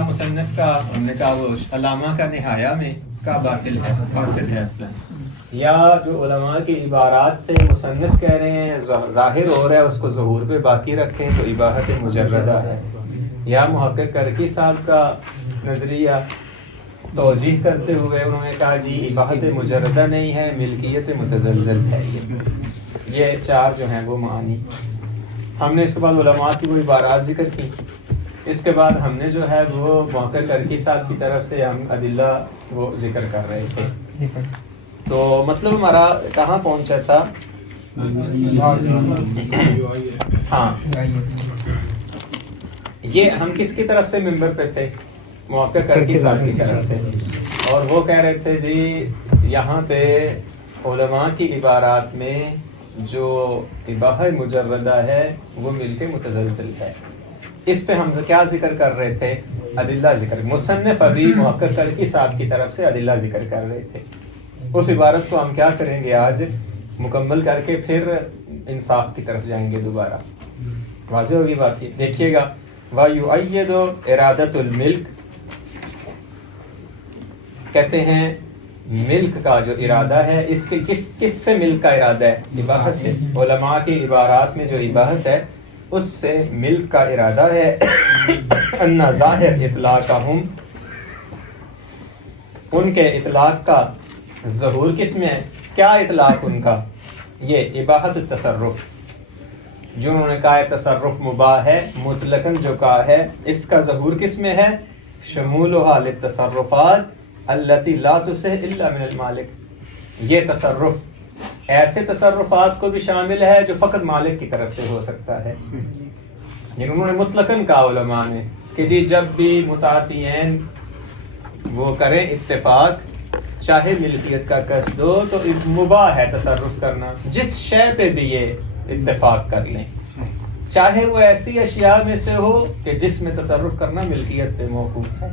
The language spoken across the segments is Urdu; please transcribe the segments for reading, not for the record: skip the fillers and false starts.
مصنف کا ہم نے کہا وہ علامہ کا نہایہ میں کا باطل ہے، فاسد ہے اصلا، یا جو علماء کی عبارات سے مصنف کہہ رہے ہیں ظاہر ہو رہا ہے اس کو ظہور پہ باقی رکھیں تو اباحت مجردہ ہے، یا محقق کرکی صاحب کا نظریہ توجیح کرتے ہوئے انہوں نے کہا جی اباحت مجردہ نہیں ہے، ملکیت متزلزل ہے۔ یہ چار جو ہیں وہ معنی ہم نے اس کے بعد علماء کی وہ عبارات ذکر کی۔ اس کے بعد ہم نے جو ہے وہ محقق کرکی صاحب کی طرف سے ہم ادلہ وہ ذکر کر رہے تھے، تو مطلب ہمارا کہاں پہنچا تھا؟ ہاں، یہ ہم کس کی طرف سے ممبر پہ تھے؟ محقق کرکی صاحب کی طرف سے، اور وہ کہہ رہے تھے جی یہاں پہ علماء کی عبارات میں جو اباحہ مجردہ ہے وہ مل کے متزلزل ہے۔ اس پہ ہم کیا ذکر کر رہے تھے؟ ادلہ ذکر، مصنف ابھی محقق کرکی صاحب کی طرف سے ادلہ ذکر کر رہے تھے۔ اس عبارت کو ہم کیا کریں گے آج مکمل کر کے پھر انصاف کی طرف جائیں گے دوبارہ۔ واضح ہوگی بات؟ یہ دیکھیے گا، وَيُؤَيِّدُ إِرَادَةُ الْمِلْك، کہتے ہیں ملک کا جو ارادہ ہے، اس کے کس سے ملک کا ارادہ ہے؟ اباحت سے۔ علماء کی عبارات میں جو اباحت ہے اس سے ملک کا ارادہ ہے۔ ان ظاہر اطلاقہم، ان کے اطلاق کا ظہور کس میں ہے؟ کیا اطلاق ان کا؟ یہ اباحت التصرف، جو انہوں نے کہا ہے تصرف مباح ہے مطلقاً جو کہا ہے، اس کا ظہور کس میں ہے؟ شمولها للتصرفات التي لا تصح الا من المالک، یہ تصرف ایسے تصرفات کو بھی شامل ہے جو فقط مالک کی طرف سے ہو سکتا ہے۔ یعنی انہوں نے مطلقاً کہا علماء نے کہ جی جب بھی متعاطیین وہ کریں اتفاق، چاہے ملکیت کا قصد ہو تو مباح ہے تصرف کرنا، جس شے پہ بھی یہ اتفاق کر لیں، چاہے وہ ایسی اشیاء میں سے ہو کہ جس میں تصرف کرنا ملکیت پہ موقوف ہے۔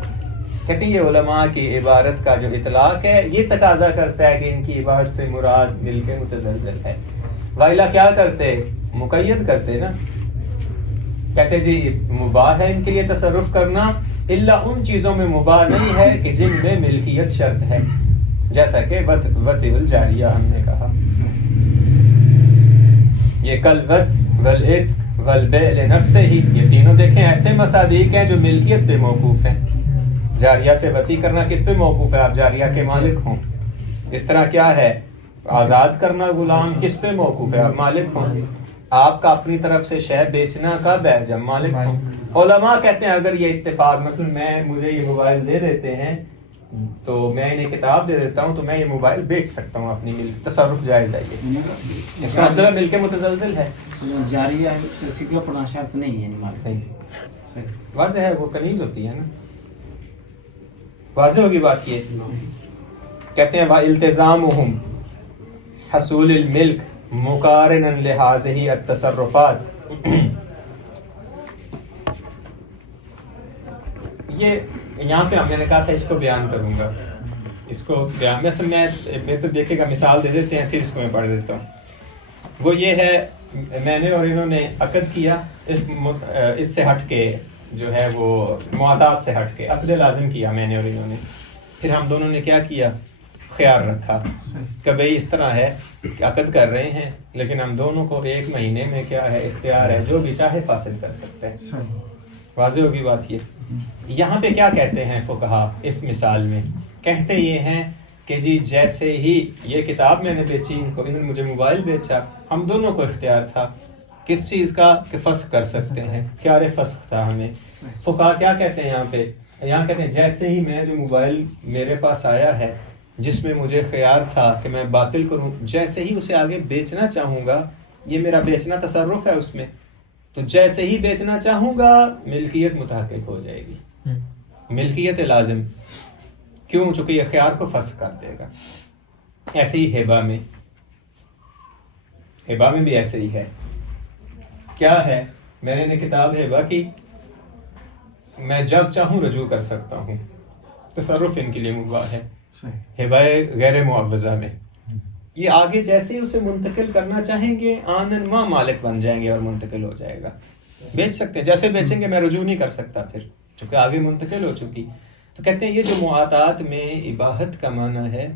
کہتے ہیں یہ علماء کی عبارت کا جو اطلاق ہے یہ تقاضا کرتا ہے کہ ان کی عبارت سے مراد ملک متزلزل ہے، وائلا کیا کرتے؟ مقید کرتے نا، کہتے جی مباح ہے ان کے لیے تصرف کرنا، الا ان چیزوں میں مباح نہیں ہے کہ جن میں ملکیت شرط ہے، جیسا کہ وطء الجاریہ ہم نے کہا، یہ کالوط والعتق والبیع لنفسہ ہی، یہ تینوں دیکھیں ایسے مصادیق ہیں جو ملکیت پہ موقوف ہیں۔ جاریہ سے وطی کرنا کس پہ موقوف ہے؟ آپ جاریہ کے مالک ہوں۔ اس طرح کیا ہے؟ آزاد کرنا غلام کس پہ موقوف ہے؟ آپ مالک ہوں۔ آپ کا اپنی طرف سے شے بیچنا کب ہے؟ جب مالک ہوں۔ علماء کہتے ہیں اگر یہ اتفاق، مثلا مجھے یہ موبائل دے دیتے ہیں تو میں انہیں کتاب دے دیتا ہوں تو میں یہ موبائل بیچ سکتا ہوں اپنی ملک، تصرف جائز ہے، یہ اس کا مطلب ملک متزلزل ہے۔ جاریہ سکہ پڑھنا شرط نہیں ہے مالک، واضح ہے، وہ کنیز ہوتی ہے نا، واضح ہوگی بات۔ یہ کہتے ہیں وَالْتِزَامُهُمْ حصول الملک مقارناً لهذه التصرفات، یہ یہاں پہ میں نے کہا تھا اس کو بیان کروں گا، اس کو بیان میں میرے تو دیکھے گا مثال دے دیتے ہیں پھر اس کو میں پڑھ دیتا ہوں۔ وہ یہ ہے، میں نے اور انہوں نے عقد کیا اس سے ہٹ کے، جو ہے وہ معادات سے ہٹ کے عقد لازم کیا میں نے اور انہوں نے، پھر ہم دونوں نے کیا کیا؟ خیال رکھا کہ بھئی اس طرح ہے کہ عقد کر رہے ہیں لیکن ہم دونوں کو 1 مہینے میں کیا ہے اختیار ہے، جو بھی چاہے فاسد کر سکتے ہیں۔ واضح ہوگی بات۔ یہ یہاں پہ کیا کہتے ہیں فقہا اس مثال میں؟ کہتے یہ ہیں کہ جی جیسے ہی یہ کتاب میں نے بیچی ان کو، انہوں نے مجھے موبائل بیچا، ہم دونوں کو اختیار تھا کس چیز کا؟ کہ فسخ کر سکتے ہیں، خیار فسخ تھا ہمیں۔ فقہا کیا کہتے ہیں یہاں پہ؟ یہاں کہتے ہیں جیسے ہی میں جو موبائل میرے پاس آیا ہے جس میں مجھے خیار تھا کہ میں باطل کروں، جیسے ہی اسے آگے بیچنا چاہوں گا، یہ میرا بیچنا تصرف ہے اس میں، تو جیسے ہی بیچنا چاہوں گا ملکیت متحقق ہو جائے گی، ملکیت لازم، کیوں؟ چونکہ یہ خیار کو فسخ کر دے گا۔ ایسے ہی ہبہ میں بھی ایسے ہی ہے۔ کیا ہے؟ میں نے کتاب ہبہ کی، میں جب چاہوں رجوع کر سکتا ہوں، تصرف ان کے لیے مباح ہے ہبہ غیر معوضہ میں۔ یہ آگے جیسے ہی اسے منتقل کرنا چاہیں گے آنن ماں مالک بن جائیں گے اور منتقل ہو جائے گا، بیچ سکتے ہیں، جیسے بیچیں گے میں رجوع نہیں کر سکتا، پھر چونکہ آگے منتقل ہو چکی. تو کہتے ہیں یہ جو معاطات میں اباحت کا معنی ہے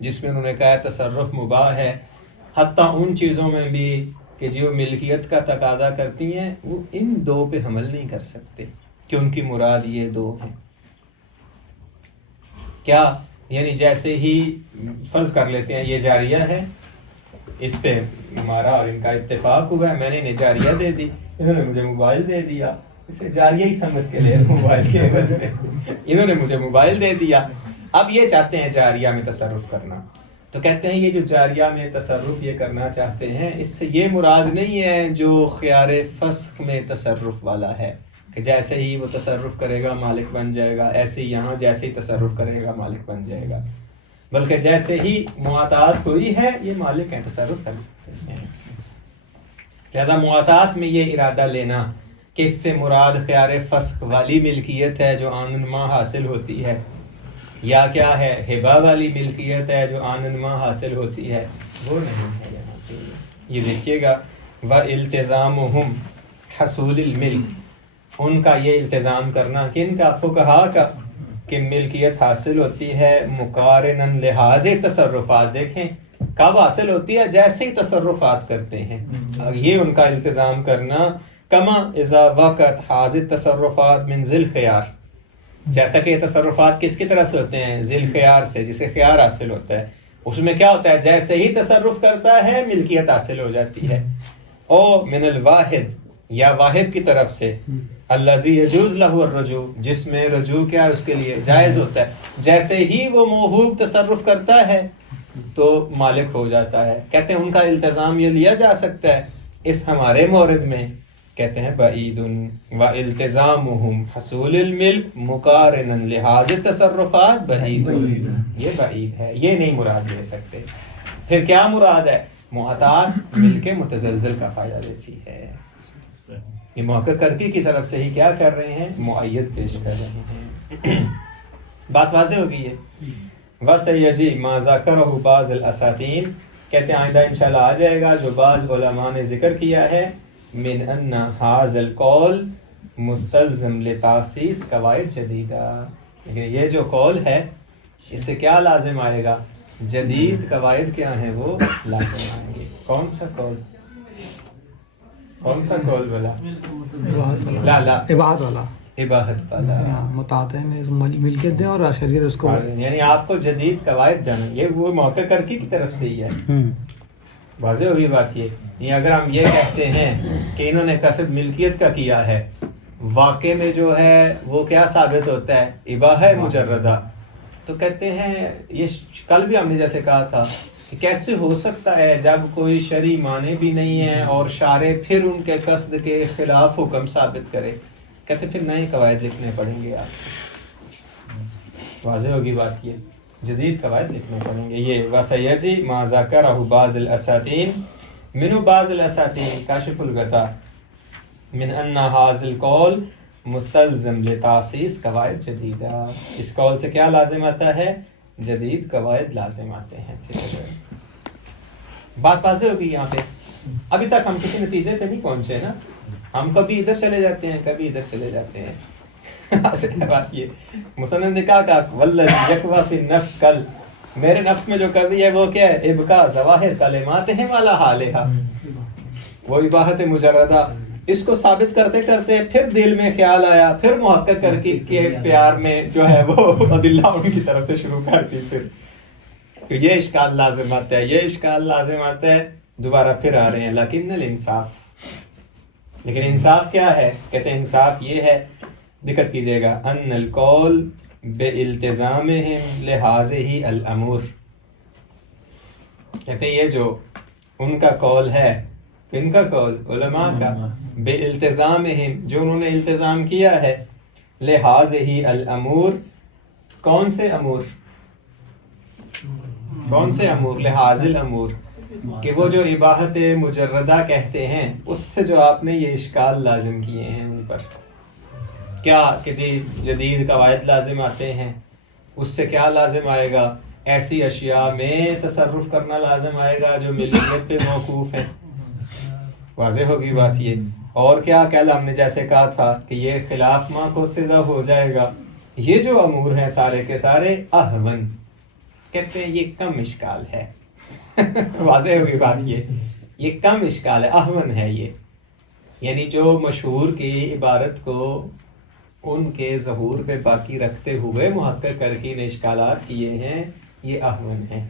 جس میں انہوں نے کہا تصرف مباح ہے، حتیٰ ان چیزوں میں بھی کہ جو ملکیت کا تقاضا کرتی ہیں، وہ ان دو پہ حمل نہیں کر سکتے کہ ان کی مراد یہ دو ہیں. کیا یعنی جیسے ہی فرض کر لیتے ہیں یہ جاریہ ہے، اس پہ ہمارا اور ان کا اتفاق ہوا ہے، میں نے انہیں جاریہ دے دی، انہوں نے مجھے موبائل دے دیا، اسے جاریہ ہی سمجھ کے لے موبائل کے عوض میں انہوں نے مجھے موبائل دے دیا. اب یہ چاہتے ہیں جاریہ میں تصرف کرنا. تو کہتے ہیں یہ جو جاریہ میں تصرف یہ کرنا چاہتے ہیں، اس سے یہ مراد نہیں ہے جو خیار فسخ میں تصرف والا ہے کہ جیسے ہی وہ تصرف کرے گا مالک بن جائے گا، ایسے ہی یہاں جیسے ہی تصرف کرے گا مالک بن جائے گا، بلکہ جیسے ہی معاطات ہوئی ہے یہ مالک ہیں، تصرف کر سکتے ہیں. لہذا معاطات میں یہ ارادہ لینا کہ اس سے مراد خیار فسخ والی ملکیت ہے جو آنن ما حاصل ہوتی ہے، یا کیا ہے ہبہ والی ملکیت ہے جو آنن ما حاصل ہوتی ہے، وہ نہیں ہے یہاں پہ. یہ دیکھیے گا وَإِلْتِزَامُهُمْ حصول الملک، ان کا یہ التزام کرنا کہ ان کا فقہا کا کہ ملکیت حاصل ہوتی ہے مقارناً لحاظ تصرفات. دیکھیں کب حاصل ہوتی ہے؟ جیسے ہی تصرفات کرتے ہیں. یہ ان کا التزام کرنا کما اذا وقت حاضر تصرفات من ذی الخیار، جیسا کہ یہ تصرفات کس کی طرف سے ہوتے ہیں؟ ذی الخیار سے، جسے خیار حاصل ہوتا ہے. اس میں کیا ہوتا ہے؟ جیسے ہی تصرف کرتا ہے ملکیت حاصل ہو جاتی ہے. او من الواحد، یا واحد کی طرف سے، الذی یجوز لہ الرجوع، جس میں رجوع کیا ہے اس کے لیے جائز ہوتا ہے. جیسے ہی وہ موہوب تصرف کرتا ہے تو مالک ہو جاتا ہے. کہتے ہیں ان کا التزام یہ لیا جا سکتا ہے اس ہمارے مورد میں. کہتے ہیں بعید والتزامهم حصول الملک مقارنا لحاظ تصرفات بعید، یہ بعید ہے، یہ نہیں مراد لے سکتے. پھر کیا مراد ہے؟ معاطات ملک متزلزل کا فائدہ دیتی ہے. یہ موقع کرکی کی طرف سے ہی کیا کر رہے ہیں؟ مؤید پیش کر رہے ہیں. بات واضح ہو گئی ہے. وَسَيَجِي مَا ذَكَرَهُ بَعْضُ الْأَسَاطِينِ، کہتے ہیں آئندہ انشاءاللہ آ جائے گا جو بعض علماء نے ذکر کیا ہے، من ان هذا القول مستلزم لتاسیس قواعد جدیدہ. یہ جو قول ہے اس سے کیا لازم آئے گا؟ جدید قواعد کیا ہیں وہ لازم آئیں گے. کون سا قول؟ کون سا قول بولا؟ لا لا اباحت والا، اباحت والا. متعاطی میں ملکیت دیں اور شریعت اس کو، یعنی آپ کو جدید قواعد جانا، یہ وہ موقع کرکی کی طرف سے ہی ہے. واضح ہوگی بات. یہ اگر ہم یہ کہتے ہیں کہ انہوں نے قصد ملکیت کا کیا ہے، واقع میں جو ہے وہ کیا ثابت ہوتا ہے؟ اباحہ مجردہ. تو کہتے ہیں یہ کل بھی ہم نے جیسے کہا تھا کہ کیسے ہو سکتا ہے جب کوئی شرعی معنی بھی نہیں ہے اور شارع پھر ان کے قصد کے خلاف حکم ثابت کرے. کہتے پھر نئے قواعد لکھنے پڑیں گے آپ. واضح ہوگی بات. یہ جدید قواعد لکھنے پڑیں گے. یہ وَسَيَجِي مَا ذَكَرَهُ بَعْضُ الْأَسَاطِينِ منو بعض الاساطین کاشف الغطا من ان هذا القول مستلزم لتاسیس قواعد جدیدہ. اس قول سے کیا لازم آتا ہے؟ جدید قواعد لازم آتے ہیں. بات واضح ہوگی یہاں پہ. ابھی تک ہم کسی نتیجے پہ نہیں پہنچے نا، ہم کبھی ادھر چلے جاتے ہیں کبھی ادھر چلے جاتے ہیں. بات یہ مصنف نے کہا والذی یکوی فی النفس کل، میرے نفس میں جو کر دی ہے وہ کیا ہے؟ ابقاء ظواہر کلماتہم علی حالہا، وہ اباحت مجردہ. اس کو ثابت کرتے کرتے پھر دل میں خیال آیا، پھر محقق کر کے پیار میں جو ہے وہ ادلہ ان کی طرف سے شروع کر دی. پھر یہ اشکال لازم آتا ہے، یہ اشکال لازم آتا ہے. دوبارہ پھر آ رہے ہیں لیکن الانصاف، لیکن انصاف کیا ہے؟ کہتے ہیں انصاف یہ ہے، دقت کیجئے گا، ان القول بِالْتِزَامِهِمْ لِهَٰذِهِ الْأَمُورِ. کہتے ہیں یہ جو ان کا قول ہے، ان کا قول علماء کا، بِالْتِزَامِهِمْ جو انہوں نے التزام کیا ہے، لِهَٰذِهِ الْأَمُورِ کون سے امور؟ کون سے امور؟ لِهَٰذِ الْأَمُورِ کہ وہ جو اباحت مجردہ کہتے ہیں اس سے جو آپ نے یہ اشکال لازم کیے ہیں ان پر. کیا کہ جدید قواعد لازم آتے ہیں، اس سے کیا لازم آئے گا؟ ایسی اشیاء میں تصرف کرنا لازم آئے گا جو ملکیت پہ موقوف ہیں. واضح ہوگی بات. یہ اور کیا کل ہم نے جیسے کہا تھا کہ یہ خلاف ما کو سزا ہو جائے گا. یہ جو امور ہیں سارے کے سارے اہون کہتے ہیں یہ کم اشکال ہے. واضح ہوگی بات, یہ کم اشکال ہے, اہون ہے یہ. یعنی جو مشہور کی عبارت کو ان کے ظہور پہ باقی رکھتے ہوئے محقق کر کے ان اشکالات کیے ہیں, یہ اہون ہیں.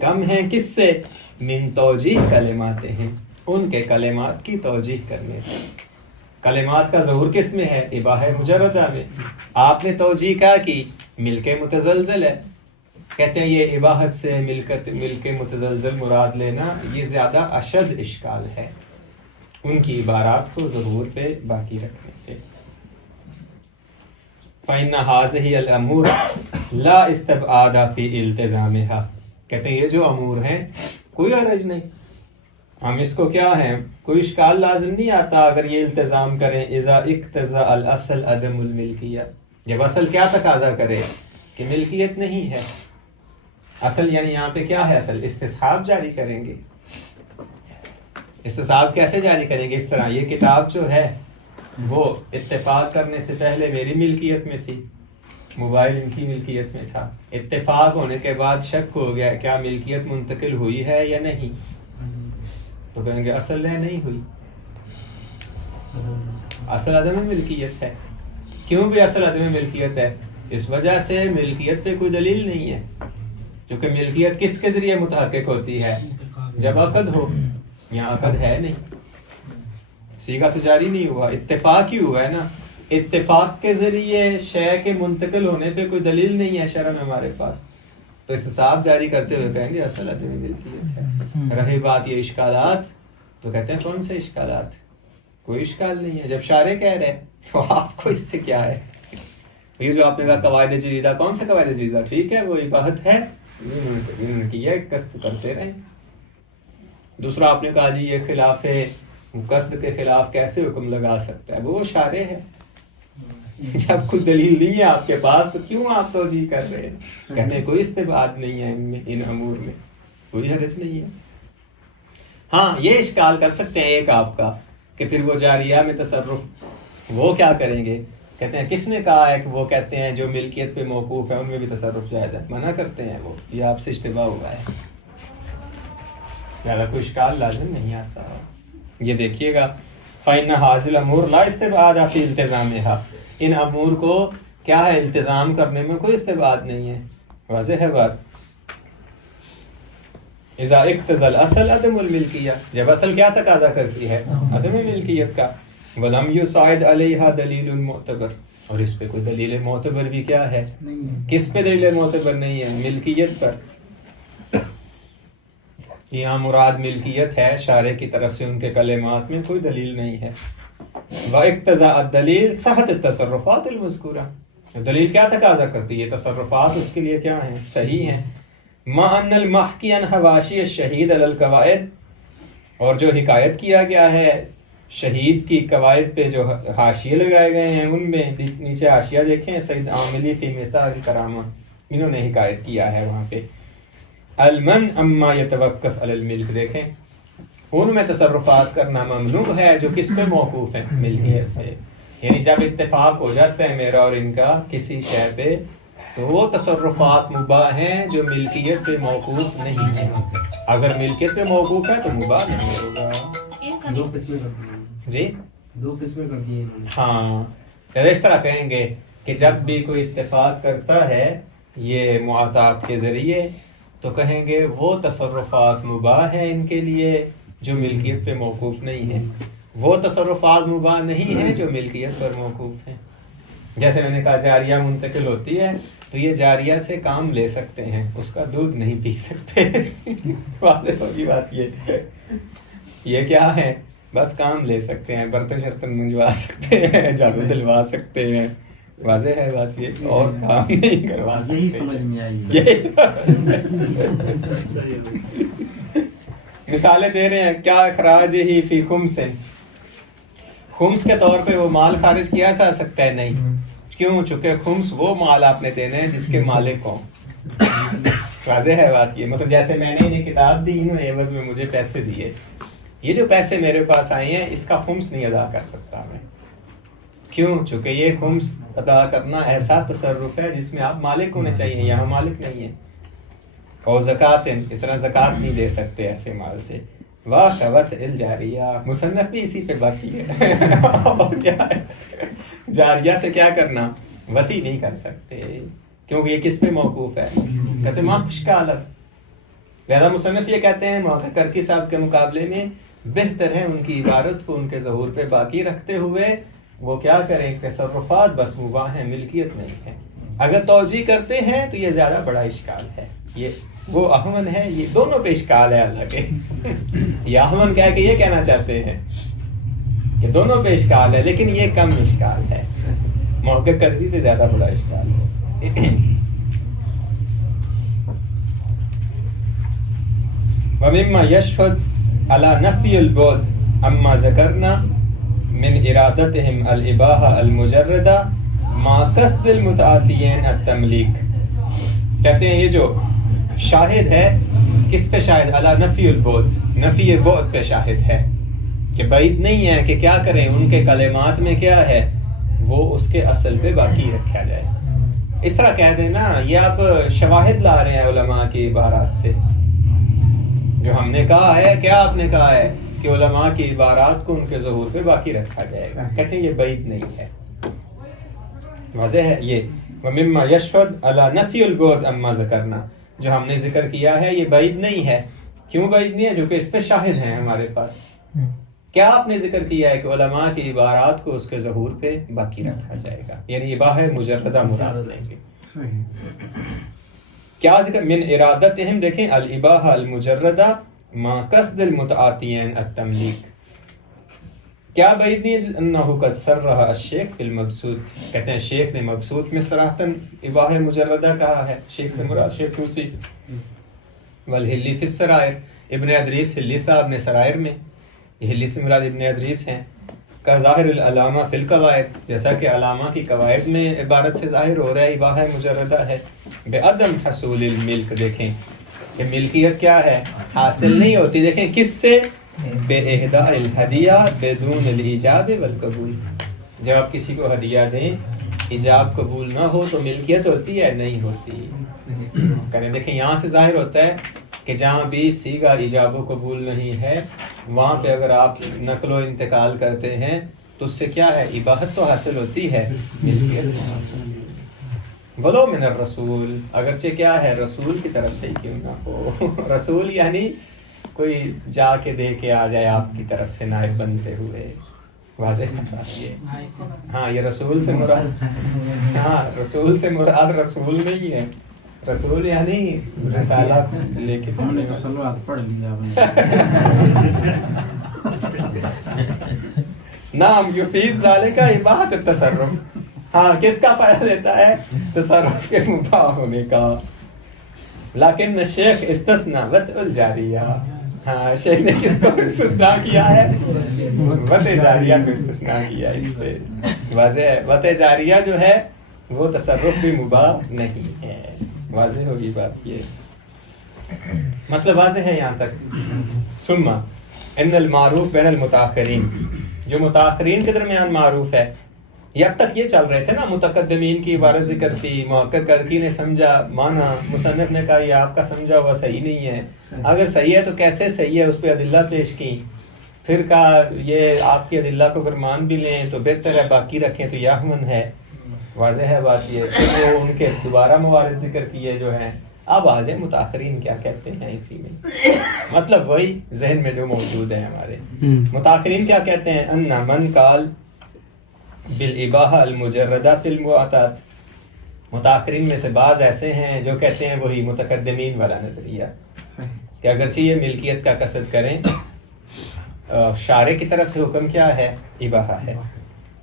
کم ہیں کس سے؟ من توجیہ کلمات ہیں, ان کے کلمات کی توجیہ کرنے سے. کلمات کا ظہور کس میں ہے؟ اباحہ مجردہ میں. آپ نے توجیہ کیا کی؟ ملک متزلزل ہے. کہتے ہیں یہ اباحت سے ملک متزلزل مراد لینا یہ زیادہ اشد اشکال ہے ان کی عبارات کو ظہور پہ باقی رکھنے سے. فإن هذه الأمور لا استبعاد في التزامها. کہتے ہیں یہ جو امور ہیں کوئی حرج نہیں, ہم اس کو کیا ہے کوئی اشکال لازم نہیں آتا اگر یہ التزام کریں. اذا اقتضى الاصل عدم الملکیہ, جب اصل کیا تقاضا کرے کہ ملکیت نہیں ہے. اصل یعنی یہاں پہ کیا ہے؟ اصل استصحاب جاری کریں گے. استصحاب کیسے جاری کریں گے؟ اس طرح یہ کتاب جو ہے وہ اتفاق کرنے سے پہلے میری ملکیت میں تھی, موبائل ان کی ملکیت میں تھا. اتفاق ہونے کے بعد شک ہو گیا کیا ملکیت منتقل ہوئی ہے یا نہیں, تو کہیں گے اصل نہیں ہوئی, اصل عدم ملکیت ہے. کیوں بھی اصل عدم ملکیت ہے؟ اس وجہ سے ملکیت پہ کوئی دلیل نہیں ہے. کیونکہ ملکیت کس کے ذریعے متحقق ہوتی ہے؟ جب عقد ہو. یہاں عقد ہے نہیں, صیغہ تو جاری نہیں ہوا, اتفاق ہی ہوا ہے نا. اتفاق کے ذریعے شے کے منتقل ہونے پہ کوئی دلیل نہیں ہے شرع میں ہمارے پاس, تو استصحاب جاری کرتے ہوئے کہیں گے اصل عدم ملکیت ہے. رہی بات یہ اشکالات, تو کہتے ہیں کون سے اشکالات؟ کوئی اشکال نہیں ہے. جب شارع کہہ رہے تو آپ کو اس سے کیا ہے؟ یہ جو آپ نے کہا قواعد جدیدہ, کون سے قواعد جدیدہ؟ ٹھیک ہے وہ عباہت ہے, انہوں نے کیا قصد کرتے رہیں. دوسرا آپ نے کہا جی یہ خلاف قصد کے خلاف کیسے حکم لگا سکتا ہے؟ وہ شارع ہے. جب کوئی دلیل نہیں ہے آپ کے پاس تو کیوں آپ توجیہ کر رہے ہیں؟ کہنے کوئی استبعاد نہیں ہے ان میں, ان امور میں کوئی حرج نہیں ہے. ہاں یہ اشکال کر سکتے ہیں ایک آپ کا کہ پھر وہ جاریہ میں تصرف وہ کیا کریں گے؟ کہتے ہیں کس نے کہا ہے کہ وہ کہتے ہیں جو ملکیت پہ موقوف ہے ان میں بھی تصرف جائز ہے, منع کرتے ہیں وہ. یہ آپ سے اشتباہ ہوا ہے, زیادہ کوئی اشکال لازم نہیں آتا. یہ دیکھیے گا فإن هذه الأمور لا استبعاد في التزامها, ان امور کو کیا ہے التزام کرنے میں کوئی استبعاد نہیں ہے. واضح ہے بات. اذا اقتضى الاصل عدم الملکیہ, جب اصل کیا تقاضا کرتی ہے؟ عدم ملکیت کا. ولم يصعد عليها دلیل معتبر, اور اس پہ کوئی دلیل معتبر بھی کیا ہے؟ کس پہ دلیل معتبر نہیں ہے؟ ملکیت پر. یہاں مراد ملکیت ہے شارع کی طرف سے, ان کے کلمات میں کوئی دلیل نہیں ہے. وَاقْتَضَاءَ الدَّلِيلُ صحت التصرفات المذکورہ, دلیل کیا تقاضا کرتی ہے؟ تصرفات اس کے لیے کیا ہیں؟ صحیح ہیں. مَا أَنَّ الْمَحْكِيَ عَنْ حَوَاشِيَ الشَّهِيدِ عَلَى الْقَوَائِدِ, اور جو حکایت کیا گیا ہے شہید کی قواعد پہ جو حاشیے لگائے گئے ہیں ان میں, نیچے حاشیہ دیکھیں سید عاملی فی متاع الکرامہ, انہوں نے حکایت کیا ہے وہاں پہ. المن اما یتوقف علی الملک, دیکھیں ان میں تصرفات کرنا ممنوع ہے جو کس پہ موقوف ہیں؟ ملکیت پہ. یعنی جب اتفاق ہو جاتا ہے میرا اور ان کا کسی شے پہ تو وہ تصرفات مباح ہیں جو ملکیت پہ موقوف نہیں ہیں. اگر ملکیت پہ موقوف ہے تو مباح نہیں ہوگا. دو قسمیں کر دی جی, دو قسمیں کر دی. ہاں اس طرح کہیں گے کہ جب بھی کوئی اتفاق کرتا ہے یہ معاطات کے ذریعے تو کہیں گے وہ تصرفات مباح ہیں ان کے لیے جو ملکیت پہ موقوف نہیں ہیں, وہ تصرفات مباح نہیں ہیں جو ملکیت پر موقوف ہیں. جیسے میں نے کہا جاریہ منتقل ہوتی ہے تو یہ جاریہ سے کام لے سکتے ہیں, اس کا دودھ نہیں پی سکتے. واضح ہوگی بات. یہ کیا ہے؟ بس کام لے سکتے ہیں, برتن شرطن منجوا سکتے ہیں, جادو دلوا سکتے ہیں. واضح ہے بات یہ, اور کام نہیں کروا سکتے. یہی سمجھ میں آئی. مثالیں دے رہے ہیں. کیا اخراج ہی فی خمس, خمس کے طور پہ وہ مال خارج کیا جا سکتا ہے؟ نہیں. کیوں؟ چونکہ خمس وہ مال آپ نے دینے ہیں جس کے مالک ہوں. واضح ہے بات یہ. مثلا جیسے میں نے انہیں کتاب دی, انہوں نے عوض میں مجھے پیسے دیے, یہ جو پیسے میرے پاس آئے ہیں اس کا خمس نہیں ادا کر سکتا میں. کیوں؟ چونکہ یہ خمس ادا کرنا ایسا تصرف ہے جس میں آپ مالک ہونے چاہیے، یہاں مالک نہیں ہے. اور زکوٰۃ، اس طرح زکوٰۃ نہیں دے سکتے ایسے مال سے. واہ وت الجاریہ، مصنف بھی اسی پہ باقی ہے. اور کیا ہے، جاریہ سے کیا کرنا، وتی نہیں کر سکتے، کیونکہ یہ کس پہ موقوف ہے؟ کہتے ماں اشکالت. لہذا مصنف یہ کہتے ہیں محقق کرکی صاحب کے مقابلے میں بہتر ہے ان کی عبارت کو ان کے ظہور پہ باقی رکھتے ہوئے وہ کیا کریں، تصرفات بس مباح ہیں، ملکیت نہیں ہے. اگر توجیہ کرتے ہیں تو یہ زیادہ بڑا اشکال ہے، یہ وہ احمن ہے، یہ دونوں پہ اشکال ہے اللہ کے. یہ احمن کہہ کے یہ کہنا چاہتے ہیں، یہ دونوں پہ اشکال ہے، لیکن یہ کم اشکال ہے، محقق کرکی پہ زیادہ بڑا اشکال ہے. وَمِمَّا يَشْهَدْ عَلَى نَفْيِ الْبُعْدِ أَمَّا ذَكَرْنَا مِنْ إِرَادَتِهِمْ الْإِبَاحَةَ الْمُجَرَّدَةَ مَعَ قَصْدِ الْمُتَعَاطِيِّينَ التَّمْلِيكِ. کہتے ہیں یہ جو شاہد ہے، کس پہ شاہد؟ عَلَى نَفْيِ الْبُعْدِ، نفی بعد پہ شاہد ہے کہ بعید نہیں ہے کہ کیا کریں، ان کے کلمات میں کیا ہے وہ اس کے اصل پہ باقی رکھا جائے. اس طرح کہہ دینا، یہ آپ شواہد لا رہے ہیں علماء کی عبارات سے. جو ہم نے کہا ہے، کیا آپ نے کہا ہے کہ علماء کی عبارات کو ان کے ظہور پہ باقی رکھا جائے گا. کہتے ہیں یہ بعید نہیں ہے، واضح ہے یہ. وَمِمَّا يَشْهَدْ عَلَى نَفْيِ الْبُعْدِ أَمَّا ذَكَرْنَا، جو ہم نے ذکر کیا ہے یہ بعید نہیں ہے. کیوں بعید نہیں ہے؟ جو کہ اس پہ شاہد ہیں ہمارے پاس. کیا آپ نے ذکر کیا ہے کہ علماء کی عبارات کو اس کے ظہور پہ باقی رکھا جائے گا، یعنی اباحہ مجردہ مراد لیں گے. کیا ذکر؟ من ارادتہم، دیکھیں الاباحہ المجردہ ما قصد المتعاطیین التملیک. کیا بعید نہیں ہے؟ انہو قد صرح الشیخ فی المبسوط، کہتے ہیں شیخ نے مبسوط میں صراحتاً اباحہ مجردہ کہا ہے. شیخ سے مراد شیخ توسی. والہلی فی السرائر، ابن ادریس ہلی صاحب نے سرائر میں، یہ ہلی سے مراد ابن ادریس ہیں. کا ظاہر العلامہ فی القواعد، جیسا کہ علامہ کی قواعد میں عبارت سے ظاہر ہو رہا ہے اباحہ مجردہ ہے. بعدم حصول الملک، دیکھیں کہ ملکیت کیا ہے، حاصل نہیں ہوتی. دیکھیں کس سے؟ بے اہداء الہدیہ بدون الایجاب والقبول. جب آپ کسی کو ہدیہ دیں، ایجاب قبول نہ ہو تو ملکیت ہوتی ہے؟ نہیں ہوتی. کہتے دیکھیں یہاں سے ظاہر ہوتا ہے کہ جہاں بھی صیغہ ایجاب و قبول نہیں ہے وہاں پہ اگر آپ نقل و انتقال کرتے ہیں تو اس سے کیا ہے، اباحت تو حاصل ہوتی ہے، ملکیت. ولو من الرسول، اگرچہ کیا ہے رسول کی طرف سے کیوں نہ ہو. رسول یعنی کوئی جا کے دے کے آ جائے آپ کی طرف سے نائب بنتے ہوئے. واضح یہ، ہاں یہ رسول سے مراد، ہاں رسول سے مراد رسول نہیں ہے. رسول یعنی رسالہ لے کے ہم تو سلوات پڑھ لیا. نام یفید ذالک اباحۃ التصرف. ہاں کس کا فائدہ دیتا ہے؟ تصرف کے مباح ہونے کا. لیکن الشیخ استثناء وطء الجاریہ. ہاں شیخ نے کس کو استثناء کیا ہے؟ وطء جاریہ کو استثناء کیا. اس سے واضح ہے وطء جاریہ جو ہے وہ تصرف بھی مباح نہیں ہے. واضح ہوگی بات، یہ مطلب واضح ہے یہاں تک. ثم ان المعروف بین المتاخرین، جو متاخرین کے درمیان معروف ہے. یہ اب تک یہ چل رہے تھے نا، متقدمین کی عبارت ذکر کی، محقق کرکی نے سمجھا مانا، مصنف نے کہا یہ آپ کا سمجھا ہوا صحیح نہیں ہے. اگر صحیح ہے تو کیسے صحیح ہے، اس پہ ادلہ پیش کی. پھر کہا یہ آپ کی ادلہ کو اگر مان بھی لیں تو بہتر ہے، باقی رکھیں تو یہ احمن ہے. واضح ہے بات یہ. پھر وہ ان کے دوبارہ موارد ذکر کیے جو ہیں. اب آ جائیں متاخرین کیا کہتے ہیں اسی میں، مطلب وہی ذہن میں جو موجود ہیں ہمارے. متاخرین کیا کہتے ہیں؟ ان من قال بالاباحہ المجردہ فی المعاطات. متاخرین میں سے بعض ایسے ہیں جو کہتے ہیں وہی متقدمین والا نظریہ کہ اگرچہ یہ ملکیت کا قصد کریں، شارع کی طرف سے حکم کیا ہے؟ اباحہ ہے.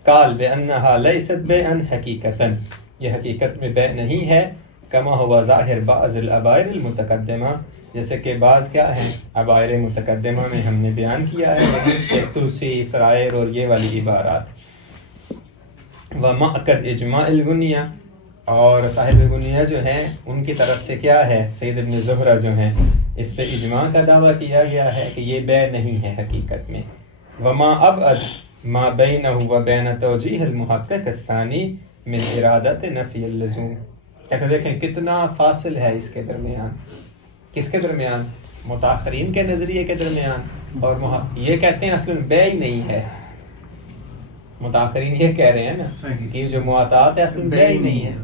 قال بانہا لیست بیعا حقیقتاً، یہ حقیقت میں بیع نہیں ہے. کما ہوا ظاہر بعض الابائر المتقدمہ، جیسے کہ بعض کیا ہیں ابائر متقدمہ میں ہم نے بیان کیا ہے، شیخ توسی، سرائر اور یہ والی عبارات. ومعقد اجماع الغنیہ، اور صاحب غنیہ جو ہیں ان کی طرف سے کیا ہے، سید ابن زہرہ جو ہیں اس پہ اجماع کا دعویٰ کیا گیا ہے کہ یہ بے نہیں ہے حقیقت میں. وما ابعد ما بینہ و بین توجیہ المحقق الثانی من ارادت نفی اللزوم. کہتے دیکھیں کتنا فاصل ہے اس کے درمیان. کس کے درمیان؟ متاخرین کے نظریے کے درمیان اور یہ کہتے ہیں اصلاً بے ہی نہیں ہے. متاخرین یہ کہہ رہے ہیں نا کہ جو معاطات ہے اصلاً بے ہی نہیں ہے.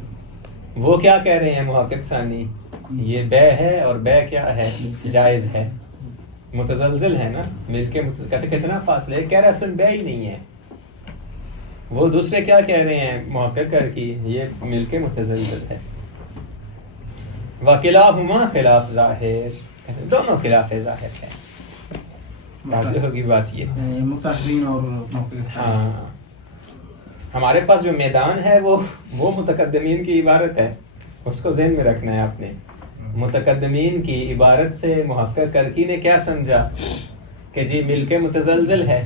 وہ کیا کہہ رہے ہیں محقق ثانی؟ یہ بے ہے اور بے کیا ہے؟ جائز ہے. متزلزل ہے نا مل کے کہتے کتنا فاصلہ ہے، کہہ رہے اصلاً بے ہی نہیں ہے. وہ دوسرے کیا کہہ رہے ہیں محقق کر کی یہ مل کے متزلزل ہے. وَكِلَاهُمَا خلاف ظاہر، دونوں خلاف ظاہر ہے. واضح ہوگی بات یہ. متاخرین اور محقق. ہاں ہمارے پاس جو میدان ہے وہ متقدمین کی عبارت ہے، اس کو ذہن میں رکھنا ہے آپ نے. متقدمین کی عبارت سے محقق کرکی نے کیا سمجھا کہ جی مل کے متزلزل ہے.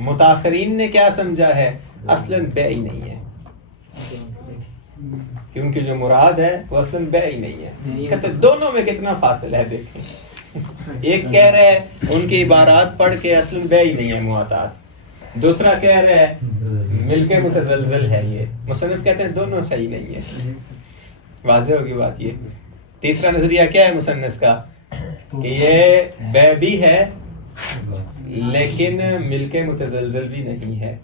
متاخرین نے کیا سمجھا ہے؟ اصلاً بے ہی نہیں ہے، کیونکہ جو مراد ہے وہ اصلاً بے ہی نہیں ہے. کہتے دونوں میں کتنا فاصلہ ہے دیکھیں. ایک کہہ رہے ہیں ان کی عبارات پڑھ کے اصلاً بے ہی نہیں ہے معاطات، دوسرا کہہ رہے ہیں مل کے متزلزل ہے. یہ مصنف کہتے ہیں دونوں صحیح نہیں ہے. واضح ہوگی بات یہ. تیسرا نظریہ کیا ہے مصنف کا کہ یہ بے بھی ہے لیکن مل کے متزلزل بھی نہیں ہے.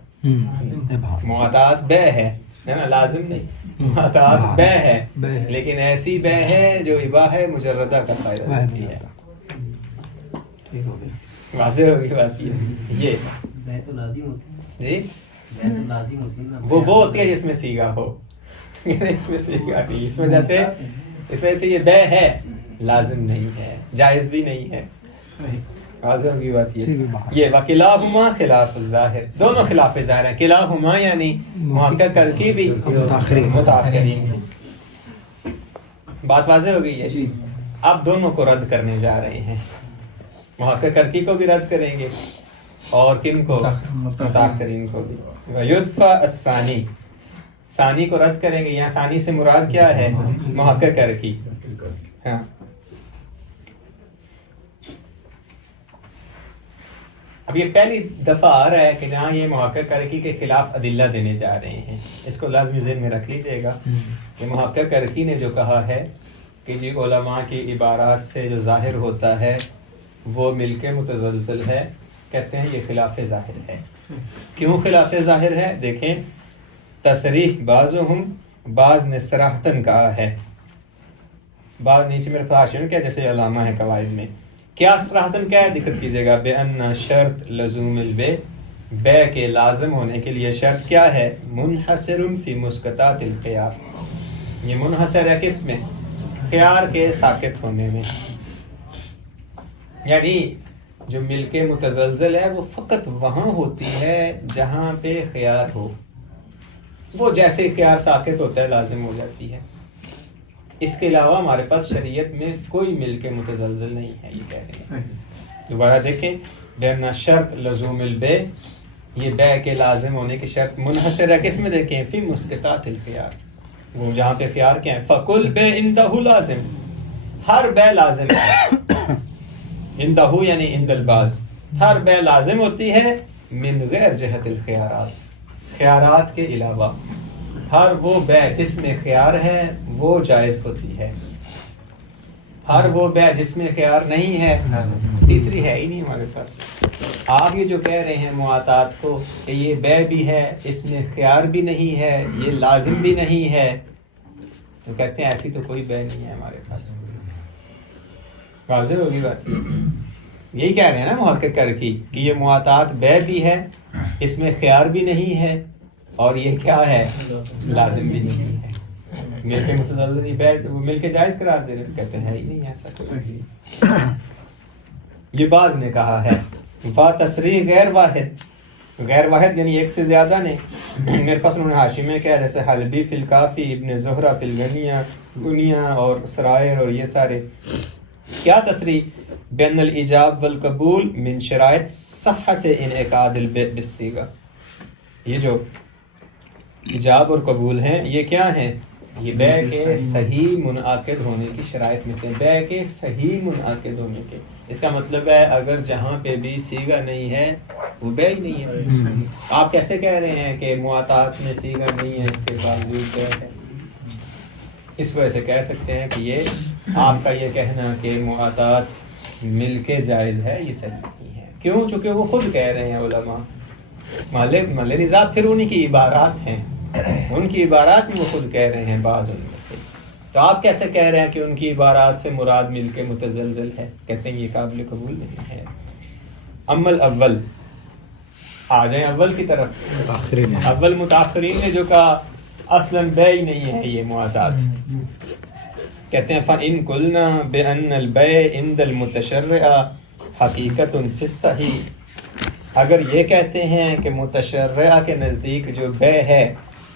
معاطات بے ہے نا، لازم نہیں. معاطات بے ہے لیکن ایسی بے ہے جو اباحہ مجردہ کا فائدہ دیتی ہے. واضح ہوگی بات یہ. بے تو لازم ہوتی ہے. جی بے تو لازم ہوتی ہے نا. وہ ہوتی ہے جس میں سیگا ہو، اس میں سیگا نہیں. اس وجہ سے یہ بے ہے لازم نہیں ہے، جائز بھی نہیں ہے. واضح ہوگی بات یہ. وکلاہما خلاف الظاہر، دونوں خلاف ظاہر ہیں. کلاہما یعنی محقق کرکی بھی متاخرین بھی. بات واضح ہو گئی ہے. اب دونوں کو رد کرنے جا رہے ہیں. محقق کرکی کو بھی رد کریں گے اور کن کو؟ متاخرین کو بھی. ویدفع الثانی، ثانی کو رد کریں گے. یہاں ثانی سے مراد کیا ہے؟ محقق کرکی. ہاں اب یہ پہلی دفعہ آ رہا ہے کہ جہاں یہ محقق کرکی کے خلاف ادلہ دینے جا رہے ہیں. اس کو لازمی ذہن میں رکھ لیجئے گا کہ محقق کرکی نے جو کہا ہے کہ جی علماء کی عبارات سے جو ظاہر ہوتا ہے وہ مل کے متزلزل ہے، کہتے ہیں یہ خلاف ظاہر ہے. کیوں خلاف ظاہر ہے؟ دیکھیں تصریح بعضهم، بعض نے صراحتاً کہا ہے. بعض نیچے میرے فاشن کیا جیسے علامہ ہے قواعد میں کیا صراحتاً کیا ہے دقت کیجئے گا. بِأَنَّ شرط لزوم البے، بے کے لازم ہونے کے لیے شرط کیا ہے؟ منحصر فی مسقطات الخیار. یہ منحصر ہے کس میں؟ خیار کے ساکت ہونے میں. یعنی جو مل کے متزلزل ہے وہ فقط وہاں ہوتی ہے جہاں پہ خیار ہو. وہ جیسے خیار ساکت ہوتا ہے لازم ہو جاتی ہے. اس کے علاوہ ہمارے پاس شریعت میں کوئی مل کے متزلزل نہیں ہے. یہ کہہ رہے ہیں. دوبارہ دیکھیں بِأَنَّ شرط لزوم البے، یہ بے کے لازم ہونے کی شرط منحصر ہے کس میں؟ دیکھیں فی مسقطات الخیار، وہ جہاں پہ خیار کیا ہے. فَكُلْ بے عِنْدَهُ لازم، ہر بے لازم ہے. عِنْدَهُ یعنی عِنْدَ البعض، ہر بے لازم ہوتی ہے من غیر جہت الخیارات، خیارات کے علاوہ. ہر وہ بے جس میں خیار ہے وہ جائز ہوتی ہے. ہر وہ بے جس میں خیار نہیں ہے تیسری ہے ہی نہیں ہمارے پاس. آپ یہ جو کہہ رہے ہیں معاطات کو کہ یہ بے بھی ہے، اس میں خیار بھی نہیں ہے، یہ لازم بھی نہیں ہے، تو کہتے ہیں ایسی تو کوئی بے نہیں ہے ہمارے پاس. واضح ہوگی بات. یہی کہہ رہے ہیں نا محقق کرکی کہ یہ معاطات بے بھی ہے، اس میں خیار بھی نہیں ہے، اور یہ کیا ہے؟ لازم بھی نہیں ہے. مل کے متزلزل بے وہ مل کے جائز قرار دے رہے، کہتے ہیں ہی نہیں ایسا کوئی. یہ بعض نے کہا ہے. فا تصریح غیر واحد، غیر واحد یعنی ایک سے زیادہ نے. میرے پاس انہوں نے حاشی میں کیا جیسے حلبی فی الکافی، ابن زہرہ فی الغنیہ اور سرائر اور یہ سارے. کیا تصریح؟ بین الایجاب والقبول من شرائط صحت انعقاد البیع بالصیغہ. یہ جو ایجاب اور قبول ہیں یہ کیا ہیں؟ یہ بے کے صحیح منعقد ہونے کی شرائط میں سے، بے کے صحیح منعقد ہونے کے، اس کا مطلب ہے اگر جہاں پہ بھی صیغہ نہیں ہے وہ بے ہی نہیں ہے۔ آپ کیسے کہہ رہے ہیں کہ معاطات میں صیغہ نہیں ہے اس کے باوجود بے ہے؟ اس وجہ سے کہہ سکتے ہیں کہ یہ آپ کا یہ کہنا کہ معاطات مل کے جائز ہے یہ صحیح نہیں ہے۔ کیوں؟ چونکہ وہ خود کہہ رہے ہیں علماء، مل نظام پھر انہی کی عبارات ہیں، ان کی عبارات میں وہ خود کہہ رہے ہیں بعض ان میں سے، تو آپ کیسے کہہ رہے ہیں کہ ان کی عبارات سے مراد مل کے متزلزل ہے؟ کہتے ہیں یہ قابل قبول نہیں ہے۔ عمل اول، آ جائیں اول کی طرف۔ اول متاخرین نے جو کہا اصلاً بے ہی نہیں ہے یہ معاطات، کہتے ہیں فَإِن قُلْنَا بِأَنَّ الْبَيْعَ عِنْدَ الْمُتَشَرِّعَ حَقِيقَةٌ فِي الصَّحِيحِ، اگر یہ کہتے ہیں کہ متشرعہ کے نزدیک جو بے ہے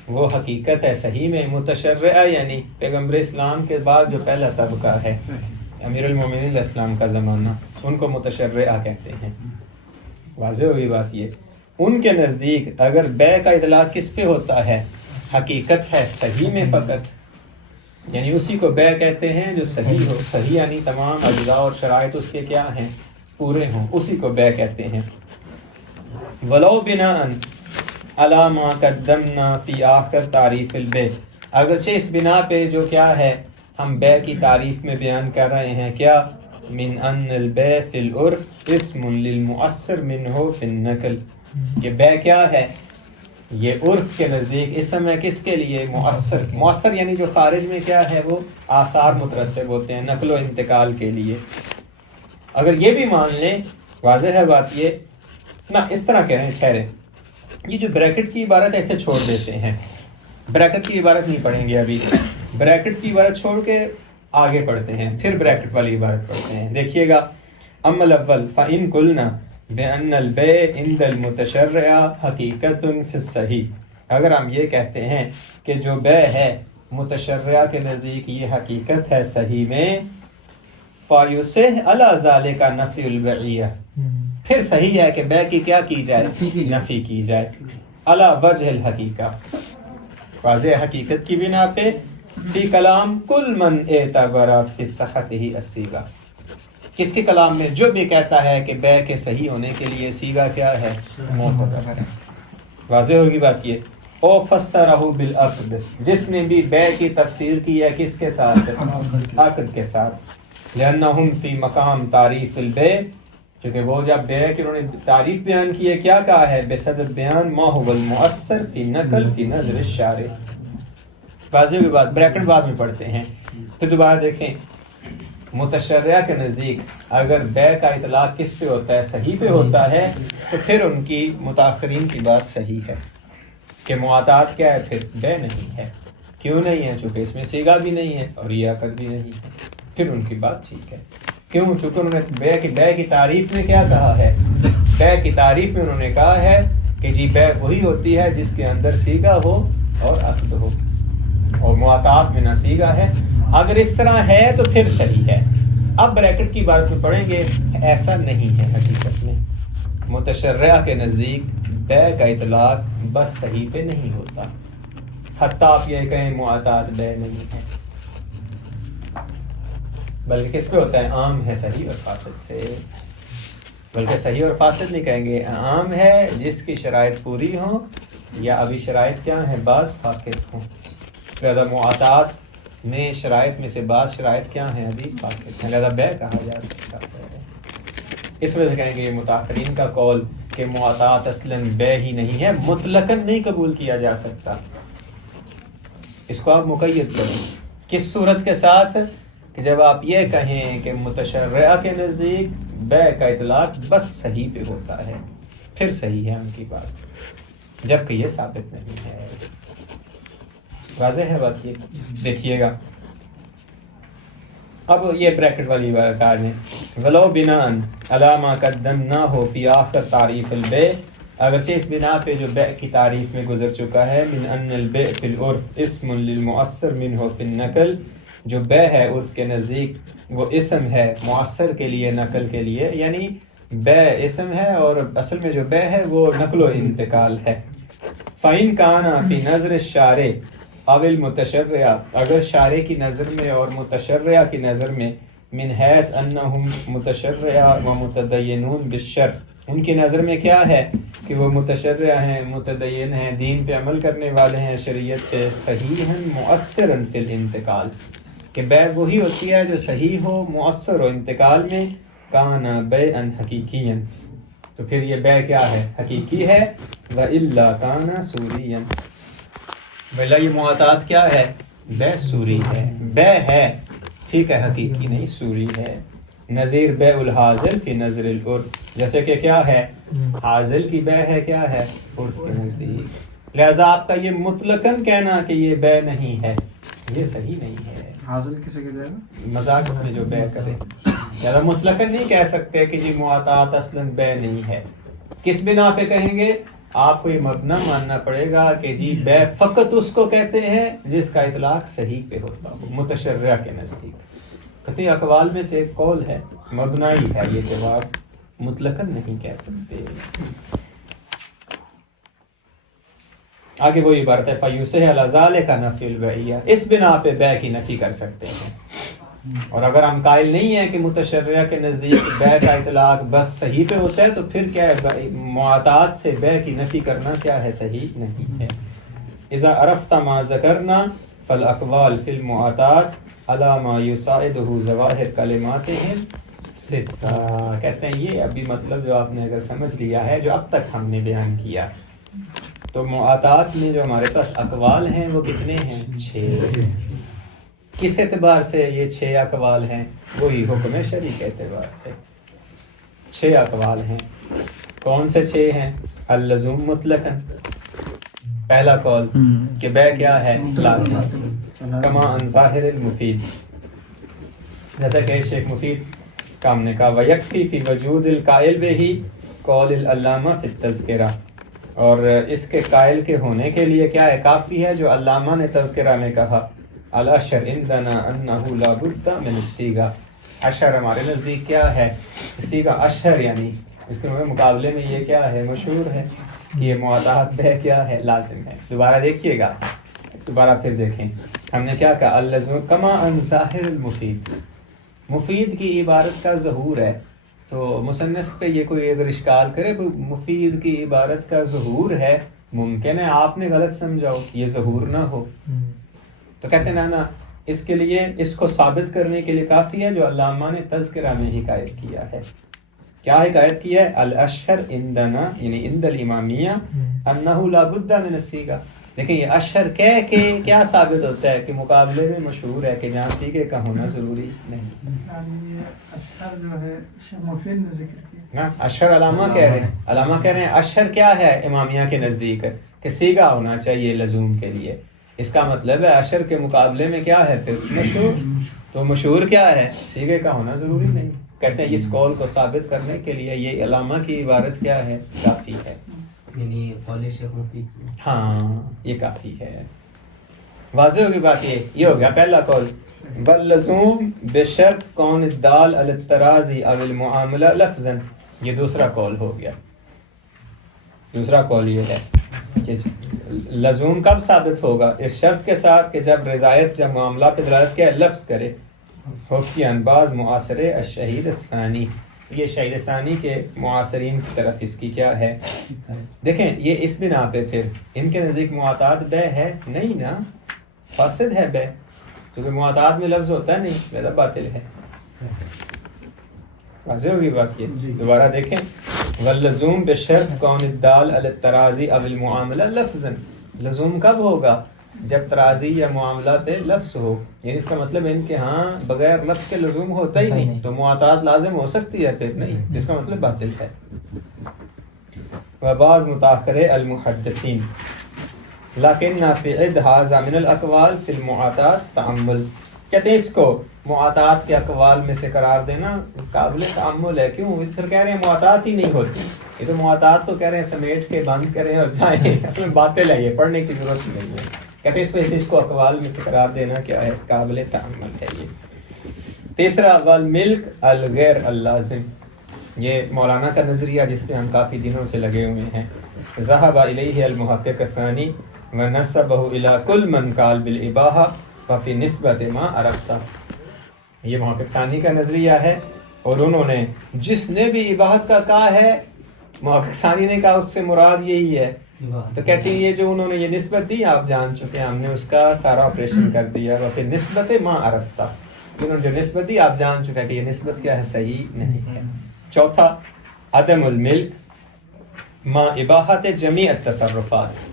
وہ حقیقت ہے صحیح میں، متشرعہ یعنی پیغمبر اسلام کے بعد جو پہلا طبقہ ہے، امیر المومنین علیہ السلام کا زمانہ، ان کو متشرعہ کہتے ہیں۔ واضح ہوئی بات یہ، ان کے نزدیک اگر بے کا اطلاق کس پہ ہوتا ہے؟ حقیقت ہے صحیح میں فقط، یعنی اسی کو بے کہتے ہیں جو صحیح ہو، صحیح یعنی تمام اجزاء اور شرائط اس کے کیا ہیں؟ پورے ہوں، اسی کو بے کہتے ہیں۔ ولو بناء علی ما قدمنا فی آخر تعریف البے، اگرچہ اس بنا پہ جو کیا ہے ہم بے کی تعریف میں بیان کر رہے ہیں، کیا؟ من ان البے فی العرف اسم للمؤثر منہ فی النقل، یہ بے کیا ہے؟ یہ عرف کے نزدیک اسم ہے کس کے لیے؟ مؤثر، مؤثر یعنی جو خارج میں کیا ہے وہ آثار مترتب ہوتے ہیں نقل و انتقال کے لیے۔ اگر یہ بھی مان لیں، واضح ہے بات یہ نہ، اس طرح کہہ رہے ہیں، ٹھہرے، یہ جو بریکٹ کی عبارت ایسے چھوڑ دیتے ہیں، بریکٹ کی عبارت نہیں پڑھیں گے ابھی، بریکٹ کی عبارت چھوڑ کے آگے پڑھتے ہیں، پھر بریکٹ والی عبارت پڑھتے ہیں۔ دیکھیے گا، اما الاول فَإِن قُلْنَا بِأَنَّ الْبَيْعَ عِنْدَ الْمُتَشَرِّعَ حَقِيقَةٌ فِي الصَّحِيحِ، اگر ہم یہ کہتے ہیں کہ جو بے ہے متشرعہ کے نزدیک یہ حقیقت ہے صحیح میں، فَيُصِحُّ عَلَى ذَلِكَ نَفْيُ الْبَعِيَّةِ، پھر صحیح ہے کہ بے کی کیا کی جائے؟ نفی کی جائے، علی وجہ الحقیقہ، واضح حقیقت کی بنا پہ، فی کلام کل من اعتبر فی صحتہ الصیغہ، کس کے کلام میں؟ جو بھی کہتا ہے کہ بے کے صحیح ہونے کے لیے صیغہ کیا ہے؟ معتبر ہے۔ واضح ہوگی بات یہ۔ او فسرہ بالعقد، جس نے بھی بے کی تفسیر کی ہے کس کے ساتھ؟ عقد کے ساتھ، لأنہم فی مقام تعریف البے، کیونکہ وہ جب بے کہ انہوں نے تعریف بیان کی ہے، کیا کہا ہے؟ بصدد بیان ما هو المؤثر فی نقل فی نظر الشارع۔ واضح ہوئی بات، بریکٹ بعد میں پڑھتے ہیں۔ پھر دوبارہ دیکھیں، متشرعہ کے نزدیک اگر بے کا اطلاق کس پہ ہوتا ہے؟ صحیح پہ ہوتا ہے، تو پھر ان کی متاخرین کی بات صحیح ہے کہ معاطات کیا ہے؟ پھر بے نہیں ہے۔ کیوں نہیں ہے؟ چونکہ اس میں صیغہ بھی نہیں ہے اور یہ عقد بھی نہیں ہے، پھر ان کی بات ٹھیک ہے۔ کیوں؟ چونکہ انہوں نے بے کی تعریف میں کیا کہا ہے؟ بے کی تعریف میں انہوں نے کہا ہے کہ جی بے وہی ہوتی ہے جس کے اندر صیغہ ہو اور عقد ہو، اور معاطات میں نہ صیغہ ہے۔ اگر اس طرح ہے تو پھر صحیح ہے۔ اب بریکٹ کی بات میں پڑھیں گے، ایسا نہیں ہے حقیقت میں۔ متشرعہ کے نزدیک بے کا اطلاق بس صحیح پہ نہیں ہوتا، حتیٰ آپ یہ کہیں معاطات بے نہیں ہے، بلکہ کس پہ ہوتا ہے؟ عام ہے صحیح اور فاسد سے، بلکہ صحیح اور فاسد نہیں کہیں گے، عام ہے جس کی شرائط پوری ہوں یا ابھی شرائط کیا ہیں؟ بعض فاقد ہوں۔ لہذا معاطات میں شرائط میں سے بعض شرائط کیا ہیں؟ ابھی فاقد ہیں، لہذا بے کہا جا سکتا ہے۔ اس وجہ سے کہیں گے یہ متاخرین کا قول کہ معاطات اصلاً بے ہی نہیں ہے، مطلقاً نہیں قبول کیا جا سکتا۔ اس کو آپ مقید کریں کس صورت کے ساتھ؟ کہ جب آپ یہ کہیں کہ متشرعہ کے نزدیک بے کا اطلاق بس صحیح پہ ہوتا ہے، پھر صحیح ہے ان کی بات، جبکہ یہ ثابت نہیں ہے۔ واضح ہے بات یہ؟ دیکھیے گا، اب یہ بریکٹ والی عبارت آ جائیں، ولو بناء علی ما قدمناہ فی آخر تعریف البے، اگرچہ اس بنا پہ جو بے کی تعریف میں گزر چکا ہے، من ان البے فی العرف اسم للمؤثر منہ فی النقل، جو بے ہے عرف کے نزدیک وہ اسم ہے مؤثر کے لیے، نقل کے لیے، یعنی بے اسم ہے اور اصل میں جو بے ہے وہ نقل و انتقال ہے۔ فَإِن كَانَ فِي نَظْرِ الشَّارِعِ، اول متشرعہ اگر شارع کی نظر میں اور متشرعہ کی نظر میں من حیث انہم متشرعہ و متدینون بالشرع ان کی نظر میں کیا ہے کہ وہ متشرع ہیں متدین ہیں دین پہ عمل کرنے والے ہیں شریعت پہ صحیحاً مؤثراً فی الانتقال کہ بیع وہی ہوتی ہے جو صحیح ہو مؤثر ہو انتقال میں کان بیعا حقیقیاً تو پھر یہ بیع کیا ہے حقیقی ہے وَإِلَّا كَانَ سُورِيًا وَإِلَّا یہ معاطات کیا ہے بیع سوری ہے بیع ہے ٹھیک ہے حقیقی نہیں سوری ہے نظیر بیع الحاضل فی نظر العرف جیسے کہ کیا ہے حاضل کی بیع ہے کیا ہے عرف کے نزدیک لہذا آپ کا یہ مطلقاً کہنا کہ یہ بیع نہیں ہے یہ صحیح نہیں ہے حاصل کسے کہتے ہیں مذاق میں جو بیع کرے لہذا مطلقاً نہیں کہہ سکتے کہ یہ معاطات اصلاً بیع نہیں ہے کس بنا پہ کہیں گے آپ کو یہ مبنا ماننا پڑے گا کہ جی بیع فقط اس کو کہتے ہیں جس کا اطلاق صحیح پہ ہوتا ہو متشرع کے نزدیک قطعی اقوال میں سے ایک قول ہے مبنائی ہے یہ جواب مطلقاً نہیں کہہ سکتے آگے وہ عبارت ہے فیوسہ علی ذالک نفی البیع اس بنا پہ بیع کی نفی کر سکتے ہیں اور اگر ہم قائل نہیں ہیں کہ متشرع کے نزدیک بیع کا اطلاق بس صحیح پہ ہوتا ہے تو پھر کیا ہے معاطات سے بیع کی نفی کرنا کیا ہے صحیح نہیں ہے اذا عرفت ما ذکرنا فالاقوال فی المعاطات علی ما یساعدہ ظواہر کلماتہم ستہ کہتے ہیں یہ ابھی مطلب جو آپ نے اگر سمجھ لیا ہے جو اب تک ہم نے بیان کیا تو معاطات میں جو ہمارے پاس اقوال ہیں وہ کتنے ہیں 6 کس اعتبار سے یہ 6 اقوال ہیں وہی حکم شرعی کے اعتبار سے 6 اقوال ہیں کون سے 6 ہیں اللزوم مطلقاً پہلا قول کہ بیع کیا ہے لازم کما ان ظاہر المفید جیسا کہ شیخ مفید کا ہم نے کہا ویکفی فی وجود القائل بہی قول العلامہ فی التذکرہ اور اس کے قائل کے ہونے کے لیے کیا ہے کافی ہے جو علامہ نے تذکرہ میں کہا الاشر عندنا انه لا بد من الصیغہ اشر ہمارے نزدیک کیا ہے صیغہ اشہر یعنی اس کے مقابلے میں یہ کیا ہے مشہور ہے کہ یہ معاطات بیع کیا ہے لازم ہے دوبارہ دیکھیے گا دوبارہ پھر دیکھیں ہم نے کیا کہا اللزوم کما ان ظاہر المفید مفید کی عبارت کا ظہور ہے تو مصنف پہ یہ کوئی اگر اشکال کرے مفید کی عبارت کا ظہور ہے ممکن ہے آپ نے غلط سمجھاؤ یہ ظہور نہ ہو تو کہتے ہیں نا اس کے لیے اس کو ثابت کرنے کے لیے کافی ہے جو علامہ نے تذکرہ میں حکایت کیا ہے کیا حکایت کی ہے الاشہر عندنا یعنی عند الامامیہ انہ لا بد من الصیغہ لیکن یہ اشہر کہہ کے کیا ثابت ہوتا ہے کہ مقابلے میں مشہور ہے کہ جہاں صیغے کا ہونا ضروری نہیں اشہر جو ہے شیخ مفید نے ذکر کیا اشہر علامہ کہہ رہے ہیں اشہر کیا ہے امامیہ کے نزدیک کہ صیغہ ہونا چاہیے لزوم کے لیے اس کا مطلب ہے اشہر کے مقابلے میں کیا ہے پھر مشہور تو مشہور کیا ہے صیغے کا ہونا ضروری نہیں کہتے ہیں اس قول کو ثابت کرنے کے لیے یہ علامہ کی عبارت کیا ہے کافی ہے یعنی قول شیخ مفید ہاں یہ کافی ہے واضح ہوگی بات یہ ہو گیا پہلا قول واللزوم بشرط کون الدال علی التراضی او المعاملہ لفظا یہ دوسرا قول ہو گیا دوسرا قول یہ ہے کہ لزوم کب ثابت ہوگا اس شرط کے ساتھ کہ جب رضایت جب معاملہ پہ دلالت کیا لفظ کرے حکمی انباز معاصر الشہید الثانی یہ شہید ثانی کے معاصرین کی طرف اس کی کیا ہے دیکھیں یہ اس بنا پہ پھر ان کے نزدیک معاطات بیع ہے نہیں نا فاسد ہے بیع کیونکہ معاطات میں لفظ ہوتا ہے نہیں لہذا باطل ہے واضح ہوگی بات یہ دوبارہ دیکھیں واللزوم بشرط کون الدال علی التراضی او المعاملہ لفظا لزوم کب ہوگا جب ترازی یا معاملہ پہ لفظ ہو یعنی اس کا مطلب ان کے ہاں بغیر لفظ کے لزوم ہوتا ہی نہیں تو معاطات لازم ہو سکتی ہے پھر نہیں جس کا مطلب باطل ہے وبعض متاخر المحدثین لیکن فی عد ھذا من الاقوال فی المعاطات تعمل کہتے ہیں اس کو معاطات کے اقوال میں سے قرار دینا قابل تعمل ہے کیوں اس پر کہہ رہے ہیں معاطات ہی نہیں ہوتی یہ تو معاطات کو کہہ رہے ہیں سمیٹ کے بند کریں اور جائیں اصل میں باطل ہے یہ پڑھنے کی ضرورت نہیں ہے کہتے ہیں اس وجہ سے اس کو اقوال میں سے قرار دینا کیا ہے قابل تعمل ہے یہ تیسرا والملک الغیر اللازم یہ مولانا کا نظریہ جس پہ ہم کافی دنوں سے لگے ہوئے ہیں ذهب الیہ المحقق الثانی ونسبه الى كل من قال بالاباحہ ففي نسبت ما عرفتا. یہ محقق ثانی کا نظریہ ہے، اور انہوں نے جس نے بھی اباحت کا کہا ہے، محقق ثانی نے کہا اس سے مراد یہی ہے. تو کہتے ہیں یہ جو انہوں نے یہ نسبت دی آپ جان چکے ہیں، ہم نے اس کا سارا آپریشن کر دیا. وفي نسبت ما عرفتا، انہوں نے جو نسبت دی آپ جان چکے ہیں کہ یہ نسبت کیا ہے، صحیح نہیں ہے. چوتھا عدم الملک ما اباحت جمیع التصرفات.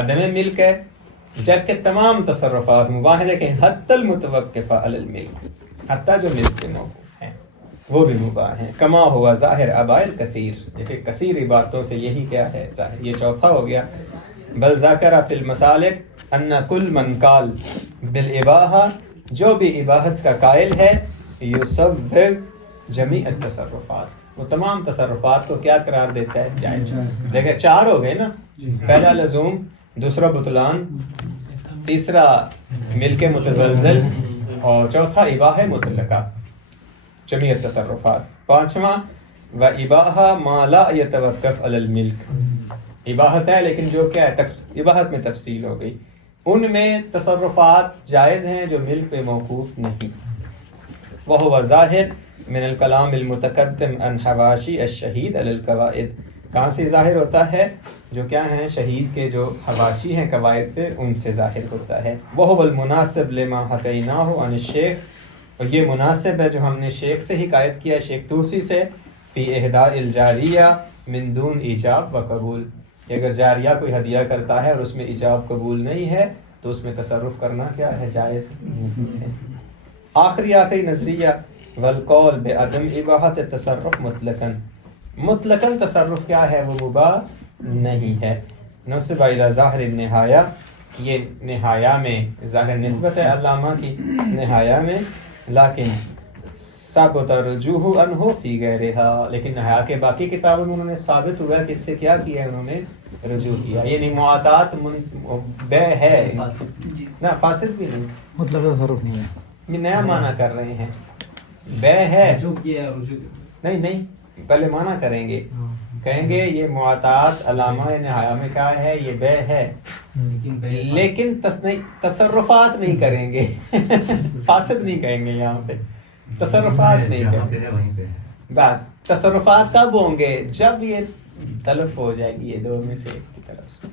عدم ملک ہے جبکہ تمام تصرفات مباح ہیں، لیکن حتی المتوقفہ علی الملک، حتی جو ملک کے موقوف ہیں وہ بھی مباح ہیں. کما ہوا ظاہر ابائل کثیر، دیکھیں کثیر عبارتوں سے یہی کیا ہے ظاہر. یہ چوتھا ہو گیا. بل ذکر فی المسالک ان کل من قال بالاباحہ، جو بھی اباحت کا قائل ہے، یصوب جمیع التصرفات، وہ تمام تصرفات کو کیا قرار دیتا ہے، جائز. دیکھیں 4 ہو گئے نا، پہلا لزوم، دوسرا بطلان، تیسرا ملک متزلزل، اور چوتھا اباحہ مطلقہ جمیع التصرفات. پانچواں و اباحہ ما لا یتوقف علی الملک، اباحت ہے لیکن جو کیا ہے، اباحت میں تفصیل ہو گئی، ان میں تصرفات جائز ہیں جو ملک پہ موقوف نہیں. وہو ظاہر من الکلام المتقدم عن حواشی الشہید علی القواعد، کہاں سے ظاہر ہوتا ہے، جو کیا ہیں شہید کے جو حواشی ہیں قواعد پہ، ان سے ظاہر ہوتا ہے. وہو المناسب لما حکیناہ عن الشیخ، اور یہ مناسب ہے جو ہم نے شیخ سے حکایت کیا، شیخ توسی سے، فی اہداء الجاریہ من دون ایجاب و قبول، کہ اگر جاریہ کوئی ہدیہ کرتا ہے اور اس میں ایجاب قبول نہیں ہے تو اس میں تصرف کرنا کیا ہے، جائز نہیں ہے. آخری نظریہ والقول بعدم اباحت تصرف مطلقاً، مطلقاً تصرف کیا ہے، وہ مباح نہیں ہے. نصب الی ظاہر النہایہ، یہ نہایہ میں ظاہر نسبت ہے علامہ کی نہایہ میں، لیکن ثابت رجوع عنہ فی غیرہا، لیکن نہایہ کے باقی کتابوں میں انہوں نے ثابت ہوا ہے، کس سے کیا کیا ہے، انہوں نے رجوع کیا. یعنی معاطات بے ہے، نہ فاسد بھی نہیں، مطلق تصرف نہیں ہے. یہ نیا معنی کر رہے ہیں، بے ہے نہیں، پہلے معنی کریں گے، کہیں گے یہ معاطات علامہ نہایہ میں کیا ہے، یہ بے ہے، لیکن تصرفات نہیں کریں گے. فاسد نہیں کہیں گے، یہاں پہ تصرفات نہیں کریں گے. بس تصرفات کب ہوں گے، جب یہ تلف ہو جائے گی، یہ 2 میں سے ایک کی طرف سے.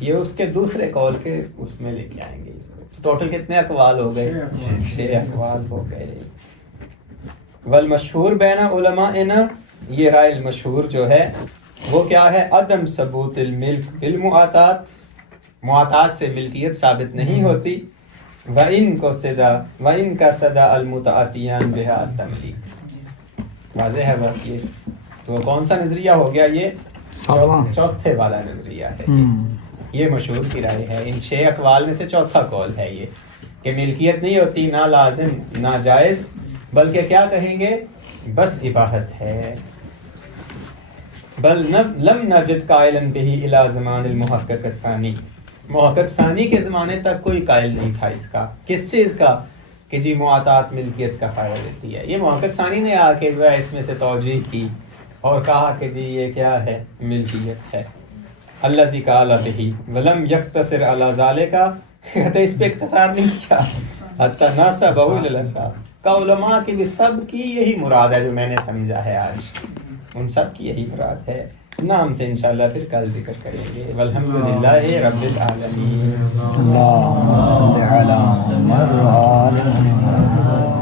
یہ اس کے دوسرے قول کے اس میں لے کے آئیں گے. اس میں ٹوٹل کتنے اقوال ہو گئے، 6 اقوال ہو گئے. والمشہور بین علماءنا، یہ رائے المشہور جو ہے وہ کیا ہے، عدم ثبوت الملک بالمعاطات، معاطات سے ملکیت ثابت نہیں ہوتی. وَإِن کا صدا المتعاطیان بہا التملیک. واضح ہے بات یہ. تو کون سا نظریہ ہو گیا، یہ چوتھے والا نظریہ ہے. یہ مشہور کی رائے ہے. ان 6 اقوال میں سے چوتھا قول ہے یہ، کہ ملکیت نہیں ہوتی، نہ لازم نہ جائز، بلکہ کیا کہیں گے، بس اباحت ہے. بل لم نجد قائلا به الى زمان المحقق الثانی، محقق ثانی کے زمانے تک کوئی قائل نہیں تھا اس کا. کس چیز کا، کہ جی معاطات ملکیت کا فائدہ دیتی ہے. یہ محقق ثانی نے آ کے اس میں سے توجیہ کی اور کہا کہ جی یہ کیا ہے، ملکیت ہے. الذی قال به ولم یقتصر علی ذلک، کہتے اس پہ اقتصار نہیں کیا، حتی ناسبہ للاسباب، کا علماء کی بھی سب کی یہی مراد ہے جو میں نے سمجھا ہے آج، ان سب کی یہی مراد ہے. نام سے انشاءاللہ پھر کل ذکر کریں گے. والحمدللہ رب العالمین. اللہم صل علی محمد و آل محمد.